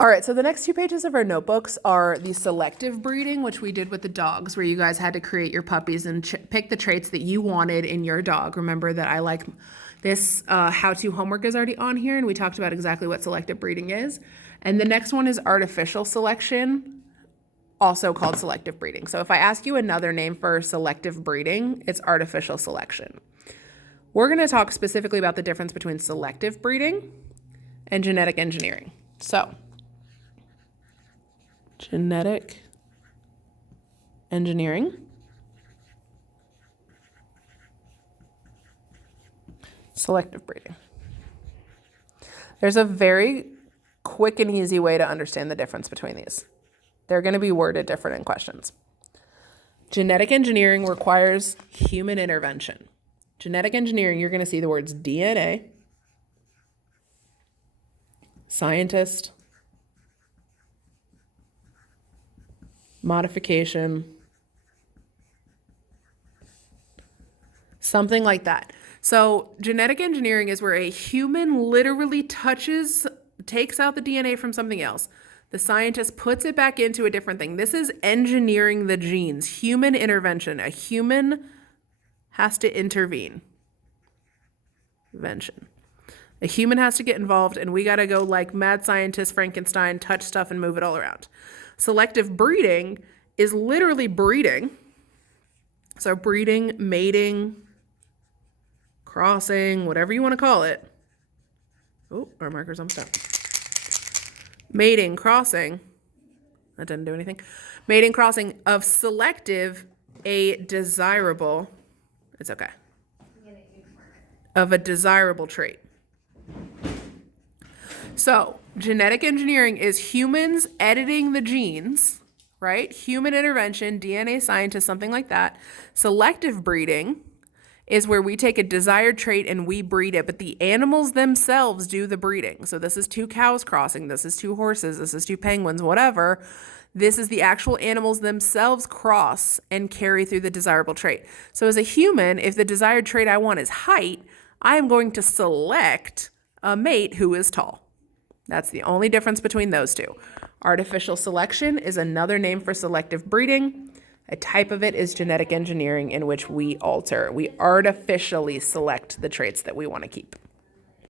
All right, so the next 2 pages of our notebooks are the selective breeding, which we did with the dogs, where you guys had to create your puppies and pick the traits that you wanted in your dog. Remember that I like this how-to homework is already on here, and we talked about exactly what selective breeding is. And the next one is artificial selection, also called selective breeding. So if I ask you another name for selective breeding, it's artificial selection. We're going to talk specifically about the difference between selective breeding and genetic engineering. So, genetic engineering, selective breeding. There's a very quick and easy way to understand the difference between these. They're going to be worded different in questions. Genetic engineering requires human intervention. Genetic engineering, you're going to see the words DNA, scientist, modification, something like that. So genetic engineering is where a human literally takes out the DNA from something else. The scientist puts it back into a different thing. This is engineering the genes, human intervention. A human has to intervene. A human has to get involved, and we got to go like mad scientist Frankenstein, touch stuff and move it all around. Selective breeding is literally breeding. So breeding, mating, crossing, whatever you want to call it. Oh, our marker's almost done. Mating, crossing. That didn't do anything. Mating, crossing of selective, a desirable. It's okay. Of a desirable trait. So, genetic engineering is humans editing the genes, right? Human intervention, DNA scientist, something like that. Selective breeding is where we take a desired trait and we breed it, but the animals themselves do the breeding. So this is 2 cows crossing, this is 2 horses, this is 2 penguins, whatever. This is the actual animals themselves cross and carry through the desirable trait. So as a human, if the desired trait I want is height, I am going to select a mate who is tall. That's the only difference between those two. Artificial selection is another name for selective breeding. A type of it is genetic engineering, in which we artificially select the traits that we want to keep.